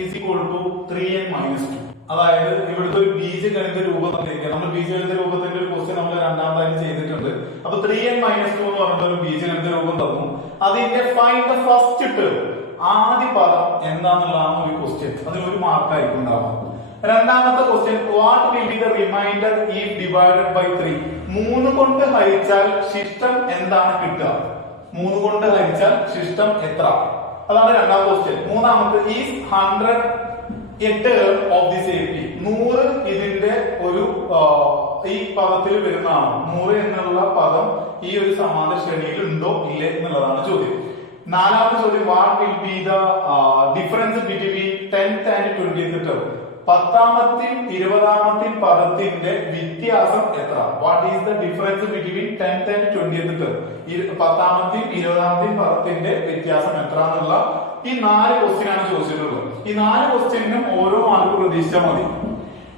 is equal to 3n - 2. അതായത് ഇവിടുത്തെ ഒരു ബീജഗണിത രൂപം തന്നിരിക്കുക. നമ്മൾ ബീജഗണിത രൂപത്തിന്റെ ഒരു ക്വസ്റ്റ്യൻ നമ്മൾ രണ്ടാമതായിട്ട് ചെയ്തിട്ടുണ്ട്. അപ്പൊ 3n - 2 എന്ന് പറഞ്ഞിട്ട് ഒരു ബീജഗണിത രൂപം തന്നു. അതിന്റെ ഫൈൻഡ് ദ ഫസ്റ്റ് ടേം, ആദ്യ പദം എന്താന്നുള്ളതാണ് ഒരു ക്വസ്റ്റ്യൻ. അതിന് 1 മാർക്കായിരിക്കും ഉണ്ടാവുക. രണ്ടാമത്തെ question, what will be the remainder if divided by 3? 3 കൊണ്ട് ഹരിച്ചാൽ ശിഷ്ടം എന്താണ് കിട്ടുക? 3 കൊണ്ട് ഹരിച്ചാൽ ശിഷ്ടം എത്ര? അതാണ് രണ്ടാമത്തെ ക്വസ്റ്റ്യൻ. മൂന്നാമത്തെ, is 100 a term of this AP? 100 ഇതിന്റെ ഒരു ഈ പദത്തിൽ വരുന്നതാണ്. 100 എന്നുള്ള പദം ഈ ഒരു സമാന്തര ശ്രേണിയിൽ ഉണ്ടോ ഇല്ലേ എന്നുള്ളതാണ് ചോദ്യം. നാലാമത്തെ ചോദ്യം, what will be the difference between 10th and 20th term? 10ാമത്തെയും 20ാമത്തെയും പദത്തിന്റെ വ്യത്യാസം എത്ര? What is the difference between 10th and 20th term? 10ാമത്തെയും 20ാമത്തെയും പദത്തിന്റെ വ്യത്യാസം എത്ര എന്നുള്ള ഈ 4 ക്വസ്റ്റ്യൻ ആണ് ചോദിച്ചിട്ടുള്ളത്. ഈ 4 ക്വസ്റ്റ്യനും ഓരോ മാർക്ക് പ്രതീക്ഷിച്ചാൽ മതി.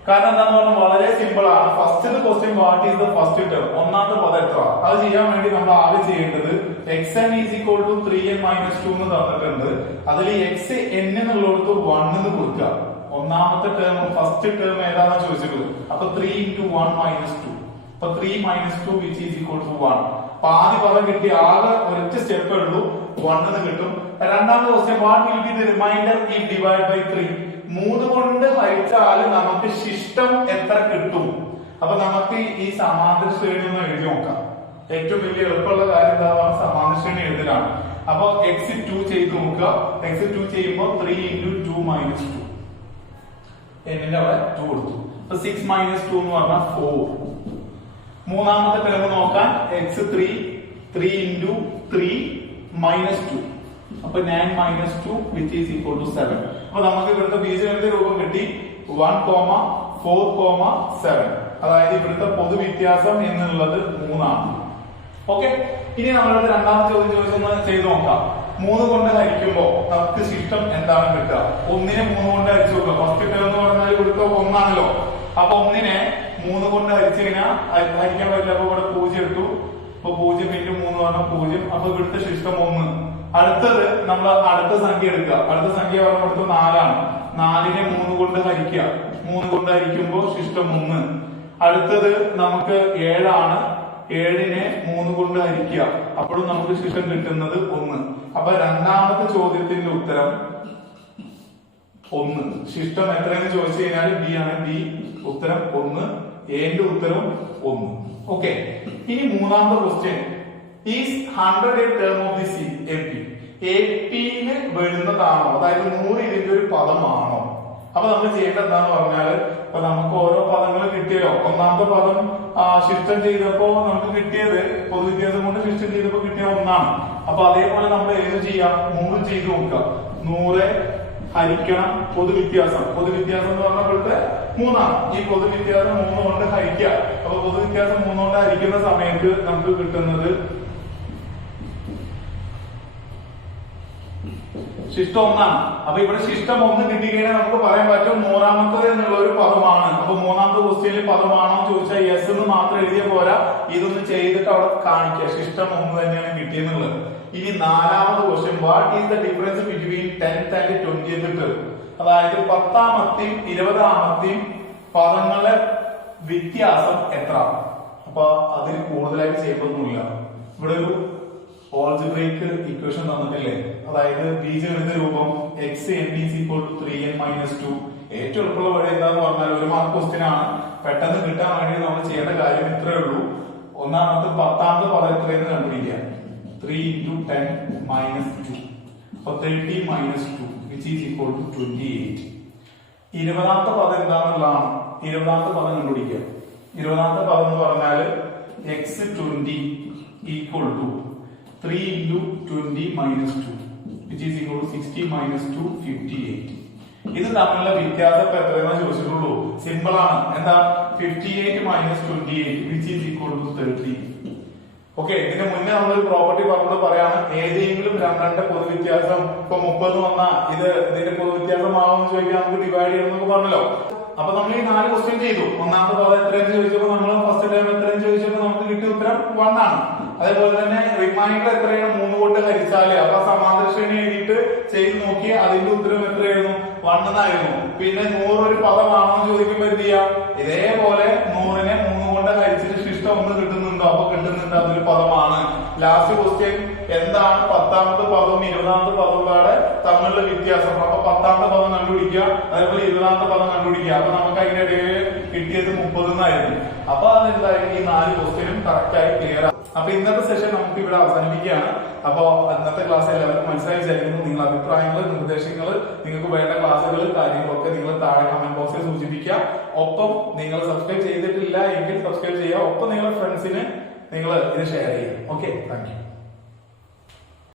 കാരണം എന്താന്ന് പറഞ്ഞാൽ വളരെ സിമ്പിൾ ആണ്. First question, what is the first term? 1ാമത്തെ പദം എത്ര? അത് ചെയ്യാൻ വേണ്ടി നമ്മൾ ആദ്യം ചെയ്യേണ്ടത് xn is equal to 3n - 2 എന്ന് തന്നിട്ടുണ്ട്. അതിൽ xn എന്നുള്ളടത്ത് 1 എന്ന് കൊടുക്കുക. 1ാമത്തെ ടേം ഫസ്റ്റ് ടേം ഏതാണെന്ന് ചോദിച്ചിട്ടുള്ളത്. അപ്പൊ 3 × 1 - 2. അപ്പൊ 3 - 2 which is equal to 1. അപ്പൊ ആദ്യ പദം കിട്ടി. ആകെ ഒരൊറ്റ സ്റ്റെപ്പ് ഉള്ളൂ, 1 എന്ന് കിട്ടും. രണ്ടാമത്തെ question, what will be the remainder if divide by 3? 3 കൊണ്ട് ഹരിച്ചാൽ നമുക്ക് ശിഷ്ടം എത്ര കിട്ടും? അപ്പൊ നമുക്ക് ഈ സമാന്തര ശ്രേണി ഒന്ന് എഴുതി നോക്കാം. ഏറ്റവും വലിയ എളുപ്പമുള്ള കാര്യം എന്താണെന്ന് സമാന്തര ശ്രേണി എഴുതലാണ്. അപ്പൊ x2 ചെയ്ത് നോക്കുക. x2 ചെയ്യുമ്പോൾ 3 × 2 - 2. എന്നിന്റെ അവിടെ 2 കൊടുത്തു. അപ്പൊ 6 - 2 എന്ന് പറഞ്ഞാൽ 4. മൂന്നാമത്തെ ടേം നോക്കാൻ x3 3 × 3 - 2. അപ്പൊ 9 - 2 which is equal to 7. അപ്പൊ നമുക്ക് ഇവിടുത്തെ ബീജഗണിത രൂപം കിട്ടി 1, 4, 7. അതായത് ഇവിടുത്തെ പൊതുവ്യത്യാസം എന്നുള്ളത് 3 ആണ്. ഓക്കെ, ഇനി നമ്മളുടെ രണ്ടാമത്തെ ചോദ്യം ചോദിച്ചൊന്ന് ചെയ്ത് നോക്കാം. 3 കൊണ്ട് ഹരിക്കുമ്പോ നമുക്ക് ശിഷ്ടം എന്താണ് കിട്ടുക? 1നെ 3 കൊണ്ട് ഹരിച്ചു നോക്കുക. ഫസ്റ്റ് ടേം എന്ന് പറഞ്ഞാൽ ഇവിടുത്തെ 1 ആണല്ലോ. അപ്പൊ 1നെ 3 കൊണ്ട് ഹരിച്ചു കഴിഞ്ഞാൽ ഹരിക്കാൻ പറ്റില്ല. അപ്പൊ ഇവിടെ 0 ഇട്ടു. അപ്പൊ 0 × 3 പറഞ്ഞാൽ 0. അപ്പൊ ഇവിടുത്തെ ശിഷ്ടം 1. അടുത്തത് നമ്മൾ അടുത്ത സംഖ്യ എടുക്കുക. അടുത്ത സംഖ്യ പറഞ്ഞെടുത്ത് 4 ആണ്. 4നെ 3 കൊണ്ട് ഹരിക്കുക. 3 കൊണ്ട് ഹരിക്കുമ്പോൾ ശിഷ്ടം 1. അടുത്തത് നമുക്ക് 7 ആണ്. 7നെ 3 കൊണ്ട് ഹരിക്കുക, അപ്പോഴും നമുക്ക് ശിഷ്ടം കിട്ടുന്നത് 1. അപ്പൊ രണ്ടാമത്തെ ചോദ്യത്തിന്റെ ഉത്തരം 1. ശിഷ്ടം എത്രയെന്ന് ചോദിച്ചു കഴിഞ്ഞാൽ ബി ആണ്. ബി ഉത്തരം 1, എന്റെ ഉത്തരം 1. ഓക്കെ, ഇനി മൂന്നാമത്തെ question. Is 100 a term of the AP? APയില് വരുന്നതാണോ, അതായത് 100 ഇതിന്റെ ഒരു പദമാണോ? അപ്പൊ നമ്മൾ ചെയ്യേണ്ടത് എന്താന്ന് പറഞ്ഞാല്, ഇപ്പൊ നമുക്ക് ഓരോ പദങ്ങൾ കിട്ടിയല്ലോ. ഒന്നാമത്തെ പദം ശിഷ്ടം ചെയ്തപ്പോ നമുക്ക് കിട്ടിയത് പൊതുവിദ്യാസം കൊണ്ട് ശിഷ്ടം ചെയ്തപ്പോ കിട്ടിയ 1 ആണ്. അപ്പൊ അതേപോലെ നമ്മൾ ഏത് ചെയ്യാം, 100 ചെയ്ത് നോക്കുക. 100 ഹരിക്കണം പൊതുവിത്യാസം. പൊതുവിത്യാസം എന്ന് പറഞ്ഞപ്പോഴത്തെ 3 ആണ്. ഈ പൊതുവിത്യാസം 3 കൊണ്ട് ഹരിക്കുക. അപ്പൊ പൊതുവിത്യാസം 3 കൊണ്ട് ഹരിക്കുന്ന സമയത്ത് നമുക്ക് കിട്ടുന്നത് ശിഷ്ടം 1 ആണ്. അപ്പൊ ഇവിടെ ശിഷ്ടം 1 കിട്ടിക്കഴിഞ്ഞാൽ നമുക്ക് പറയാൻ പറ്റും 100ാമത്തത് എന്നുള്ള ഒരു പദമാണ്. അപ്പൊ മൂന്നാമത്തെ ക്വസ്റ്റ്യനിൽ പദമാണോ എന്ന് ചോദിച്ചാൽ യെസ് എന്ന് മാത്രം എഴുതിയ പോരാ, ഇതൊന്ന് ചെയ്തിട്ട് അവിടെ കാണിക്കുക ശിഷ്ടം 1 തന്നെയാണ് കിട്ടിയെന്നുള്ളത്. ഇനി നാലാമത് question. What is the difference between 10th and 20th term? അതായത് 10ാമത്തെയും 20ാമത്തെയും പദങ്ങളുടെ വ്യത്യാസം എത്ര? അപ്പൊ അതിന് കൂടുതലായിട്ട് ചെയ്യൊന്നുമില്ല. ഇവിടെ ഒരു ഓൾജിബ്രൈക് ഇക്വേഷൻ തന്നിട്ടില്ലേ, അതായത് ബീജഗണിത രൂപം xn is equal to 3n minus 2. ഏറ്റവും എളുപ്പമുള്ള വഴി എന്താന്ന് പറഞ്ഞാൽ 1 മാർക്ക് ക്വസ്റ്റ്യൻ ആണ്. പെട്ടെന്ന് കിട്ടാൻ വേണ്ടി നമ്മൾ ചെയ്യേണ്ട കാര്യം ഇത്രയേ ഉള്ളൂ. ഒന്നാമത്തെ 10ാമത്തെ പദം എത്രയെന്ന് കണ്ടുപിടിക്കുക. 3 into 10 minus 2. അപ്പൊ 30 minus 2 which is equal to 28. 20ാമത്തെ പദം എന്താണെന്നുള്ളതാണ്. 20ാമത്തെ പദം കണ്ടുപിടിക്കുക. 20ാമത്തെ പദം എന്ന് പറഞ്ഞാൽ x20 equal to 3 into 20 minus 2 which is equal to 60 minus 2 58. ഇത് തമ്മിലുള്ള വ്യത്യാസം ഇപ്പൊ എത്രയെന്ന് ചോദിച്ചിട്ടുള്ളൂ. സിമ്പിൾ ആണ്. എന്താ, 58 minus 28 which is equal to 30. Okay, ഇതിന് മുന്നേ നമ്മളൊരു പ്രോപ്പർട്ടി പറഞ്ഞത് പറയാണ്, ഏതെങ്കിലും രണ്ടെണ്ണം പൊതുവ്യത്യാസം ഇപ്പൊ 30 വന്നാ ഇത് ഇതിന്റെ പൊതുവ്യത്യാസമാണെന്ന് ചോദിക്കാൻ നമുക്ക് ഡിവൈഡ് ചെയ്യണമെന്നൊക്കെ പറഞ്ഞല്ലോ. അപ്പൊ നമ്മൾ ഈ 4 ക്വസ്റ്റ്യൻ ചെയ്തു. ഒന്നാമത്തെ പദം എത്രയെന്ന് ചോദിച്ചപ്പോ നമ്മൾ ഫസ്റ്റ് ടൈം എത്രയെന്ന് ചോദിച്ചപ്പോ നമുക്ക് കിട്ടിയ ഉത്തരം 1 ആണ്. അതേപോലെ തന്നെ റിമൈൻഡർ എത്രയാണ്, 3 കൊണ്ട് ഹരിച്ചാല്. അപ്പൊ സമാന്തര ശ്രേണി എഴുതിയിട്ട് ചെയ്ത് നോക്കി അതിന്റെ ഉത്തരം എത്രയായിരുന്നു, 1 എന്നായിരുന്നു. പിന്നെ 100 ഒരു പദമാണോ എന്ന് ചോദിക്കുമ്പോ എന്ത് ചെയ്യാം, ഇതേപോലെ 100നെ 3 കൊണ്ട് ഹരിച്ചിട്ട് ശിഷ്ടം 1 കിട്ടുന്നുണ്ടോ? അപ്പൊ കിട്ടുന്നുണ്ട്, അതൊരു പദമാണ്. ലാസ്റ്റ് ക്വസ്റ്റ്യൻ എന്താണ് 10ാമത്തെ പദവും 20ാമത്തെ പദവും തമ്മിലുള്ള വ്യത്യാസം? അപ്പൊ 10ാമത്തെ പദം കണ്ടുപിടിക്കുക, അതേപോലെ 20ാമത്തെ പദം കണ്ടുപിടിക്കുക. അപ്പൊ നമുക്ക് അതിന്റെ ഇടയിൽ കിട്ടിയത് 30 എന്നായിരുന്നു. അപ്പൊ അതെന്തായി, ഈ 4 ക്വസ്റ്റ്യനും കറക്റ്റ് ആയി ക്ലിയർ ആണ്. അപ്പൊ ഇന്നത്തെ സെഷൻ നമുക്ക് ഇവിടെ അവസാനിപ്പിക്കുകയാണ്. അപ്പൊ ഇന്നത്തെ ക്ലാസ് എല്ലാവർക്കും മനസ്സിലായി വിചാരിക്കുന്നു. നിങ്ങളുടെ അഭിപ്രായങ്ങൾ, നിർദ്ദേശങ്ങൾ, നിങ്ങൾക്ക് വേണ്ട ക്ലാസ്സുകൾ, കാര്യങ്ങളൊക്കെ നിങ്ങൾ താഴെ കമന്റ് ബോക്സിൽ സൂചിപ്പിക്കുക. ഒപ്പം നിങ്ങൾ സബ്സ്ക്രൈബ് ചെയ്തിട്ടില്ല എങ്കിൽ സബ്സ്ക്രൈബ് ചെയ്യുക. ഒപ്പം നിങ്ങളുടെ ഫ്രണ്ട്സിന് നിങ്ങൾ ഇത് ഷെയർ ചെയ്യുക. Okay, thank you.